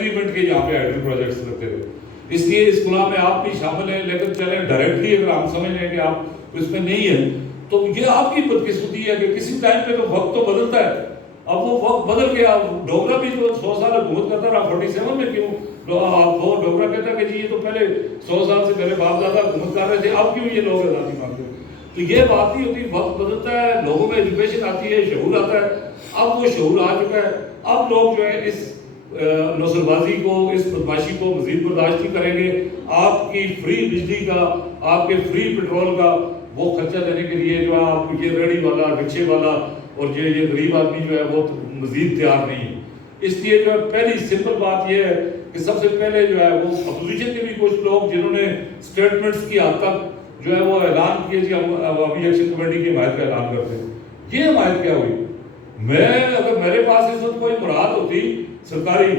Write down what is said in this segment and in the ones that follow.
Agreement کے یہاں پہ ہائیڈرل پروجیکٹس لگتے تھے، اس لیے اس گناہ میں آپ بھی شامل ہیں، لیکن چلیں ڈائریکٹلی اگر ہم سمجھ لیں کہ آپ اس میں نہیں ہیں تو یہ آپ کی بدقسمتی ہے کہ کسی ٹائم پہ تو وقت تو بدلتا ہے۔ اب وہ وقت بدل گیا، ڈوگرا بھی جو 100 سال حکومت کرتا رہا 47 میں کیوں آپ وہ ڈوگرا کہتا ہے کہ جی یہ تو پہلے 100 سال سے پہلے باپ دادا حکومت کر رہے تھے، اب کیوں یہ لوگ آزادی مانگتے ہیں؟ تو یہ بات نہیں ہوتی، وقت بدلتا ہے، لوگوں میں ایجوکیشن آتی ہے، شعور آتا ہے۔ اب وہ شعور آ چکا ہے، اب لوگ جو ہے اس نسل بازی کو، اس بدماشی کو مزید برداشت نہیں کریں گے۔ آپ کی فری بجلی کا، آپ کے فری پیٹرول کا وہ خرچہ دینے کے لیے جو آپ یہ ریڑھی والا، رکشے والا اور یہ غریب آدمی جو ہے وہ مزید تیار نہیں ہے۔ اس لیے جو ہے پہلی سمپل بات یہ ہے کہ سب سے پہلے جو ہے وہ اپوزیشن کے بھی کچھ لوگ جنہوں نے اسٹیٹمنٹس کی حد تک جو ہے وہ اعلان کیے جی ہم عوامی ایکشن کمیٹی کی حمایت کا اعلان کرتے ہیں۔ یہ حمایت کیا ہوئی؟ میں اگر میرے پاس اس وقت کوئی مراد ہوتی سرکاری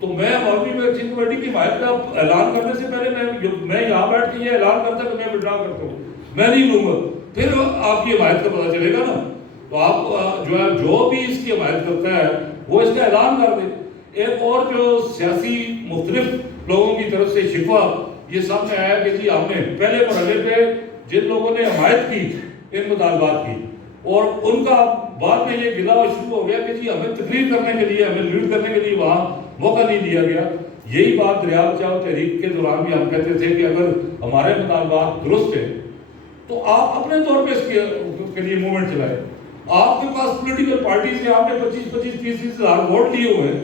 تو میں عوامی ایکشن کمیٹی کی حمایت کا اعلان کرنے سے پہلے میں یہاں بیٹھ کے یہ اعلان کرتا کہ میں وڈرا کرتا ہوں، میں نہیں لوں گا، پھر آپ کی حمایت کا پتہ چلے گا نا۔ تو آپ جو بھی اس کی حمایت کرتا ہے وہ اس کا اعلان کر دے۔ ایک اور جو سیاسی مختلف لوگوں کی طرف سے شکوہ یہ سامنے آیا کہ جی ہم نے پہلے مرحلے پہ جن لوگوں نے حمایت کی ان مطالبات کی اور ان کا بعد میں یہ گلا شروع ہو گیا کہ جی ہمیں تقریر کرنے کے لیے، ہمیں لیڈ کرنے کے لیے وہاں موقع نہیں دیا گیا۔ یہی بات دریا بچاؤ تحریک کے دوران بھی ہم کہتے تھے کہ اگر ہمارے مطالبات درست ہیں تو آپ اپنے طور پہ اس کے لیے موومنٹ چلائیں۔ آپ کے پاس پولیٹیکل پارٹیز ہیں، آپ نے 25-30 ہزار ووٹ لیے ہوئے ہیں،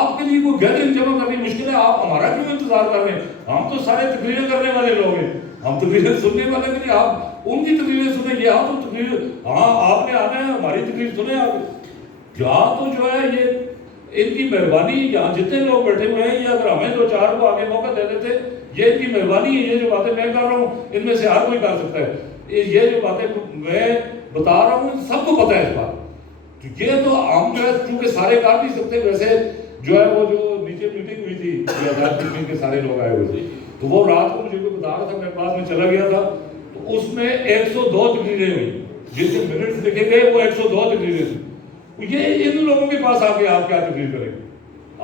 آپ کے لیے کوئی گیدرنگ جمع کرنی مشکل ہے، آپ ہمارا کیوں انتظار کر رہے ہیں؟ ہم تو سارے تقریریں کرنے والے لوگ ہیں، ہم تقریریں سننے والے نہیں، آپ ان کی تقریریں سنیں گے، آپ تو تقریر آپ نے آنا ہے ہماری تقریر سنیں۔ آپ یہاں تو جو ہے یہ ان کی مہربانی، یہاں جتنے لوگ بیٹھے ہوئے ہیں یہ اگر ہمیں 2-4 کو آگے موقع دے دیتے، یہ ان کی مہربانی ہے۔ یہ جو باتیں میں کر رہا ہوں ان میں سے ہر کوئی کر سکتا ہے، یہ جو باتیں میں بتا رہا ہوں سب کو پتہ ہے اس بات۔ یہ تو ہم جو ہے چونکہ سارے کر نہیں سکتے، ویسے جو ہے وہ جو نیچے میٹنگ ہوئی تھی آزاد کشمیر کے سارے لوگ آئے ہوئے تھے تو وہ رات کو مجھے کوئی بتا رہا تھا، میں پاس میں چلا گیا تھا تو اس میں 102 تقریریں ہوئی، جن کے منٹس لکھے گئے وہ 102 تقریریں تھیں۔ یہ ان لوگوں کے پاس آ کے آپ کیا تقریر کریں گے؟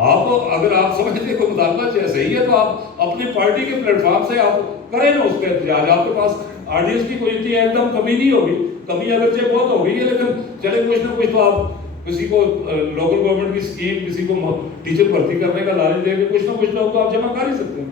آپ اگر آپ سمجھتے ہیں کوئی مطالبہ صحیح ہے تو آپ اپنی پارٹی کے پلیٹ فارم سے آپ کریں نا اس کا احتجاج۔ آپ کے پاس آڈینس کی کوئی اتنی ایک دم کمی نہیں ہوگی، کمی اگرچہ بہت ہو گئی ہے لیکن چلے کچھ نہ کچھ تو آپ کسی کو لوکل گورنمنٹ کی اسکیم، کسی کو ٹیچر بھرتی کرنے کا لالچ دے کے کچھ نہ کچھ لوگ تو آپ جمع کر ہی سکتے ہیں۔